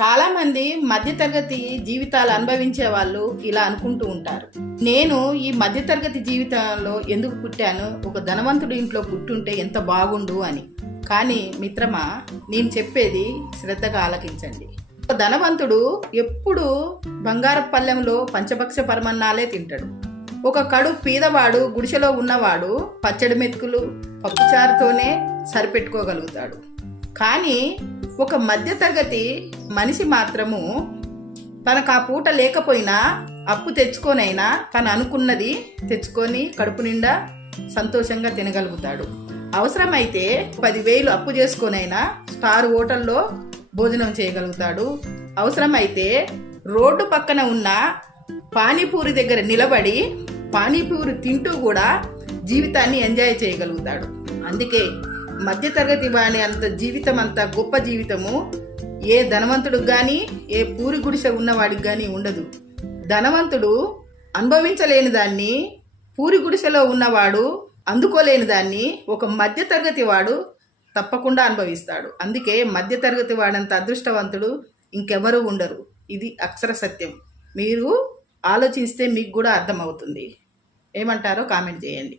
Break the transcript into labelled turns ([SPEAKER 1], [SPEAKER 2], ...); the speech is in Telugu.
[SPEAKER 1] చాలామంది మధ్యతరగతి జీవితాలు అనుభవించే వాళ్ళు ఇలా అనుకుంటూ ఉంటారు. నేను ఈ మధ్యతరగతి జీవితంలో ఎందుకు పుట్టాను? ఒక ధనవంతుడి ఇంట్లో పుట్టుంటే ఎంత బాగుండు అని. కానీ మిత్రమా నేను చెప్పేది శ్రద్ధగా ఆలకించండి. ఒక ధనవంతుడు ఎప్పుడు బంగారు పల్లెంలో పంచభక్ష పరమన్నాలే తింటాడు. ఒక కడు పీదవాడు గుడిసెలో ఉన్నవాడు పచ్చడి మెతుకులు పప్పుచారుతోనే సరిపెట్టుకోగలుగుతాడు. కానీ ఒక మధ్యతరగతి మనిషి మాత్రము తనకు ఆ పూట లేకపోయినా అప్పు తెచ్చుకొనైనా తను అనుకున్నది తెచ్చుకొని కడుపు నిండా సంతోషంగా తినగలుగుతాడు. అవసరమైతే పదివేలు అప్పు చేసుకొనైనా స్టార్ హోటల్లో భోజనం చేయగలుగుతాడు. అవసరమైతే రోడ్డు పక్కన ఉన్న పానీపూరి దగ్గర నిలబడి పానీపూరి తింటూ కూడా జీవితాన్ని ఎంజాయ్ చేయగలుగుతాడు. అందుకే మధ్యతరగతి వాణి అంత జీవితం అంత గొప్ప జీవితము ఏ ధనవంతుడికి కానీ ఏ పూరి గుడిసె ఉన్నవాడికి కానీ ఉండదు. ధనవంతుడు అనుభవించలేని దాన్ని పూరి గుడిసెలో ఉన్నవాడు అందుకోలేని దాన్ని ఒక మధ్యతరగతి వాడు తప్పకుండా అనుభవిస్తాడు. అందుకే మధ్యతరగతి వాడంత అదృష్టవంతుడు ఇంకెవరూ ఉండరు. ఇది అక్షర సత్యం. మీరు ఆలోచిస్తే మీకు కూడా అర్థమవుతుంది. ఏమంటారో కామెంట్ చేయండి.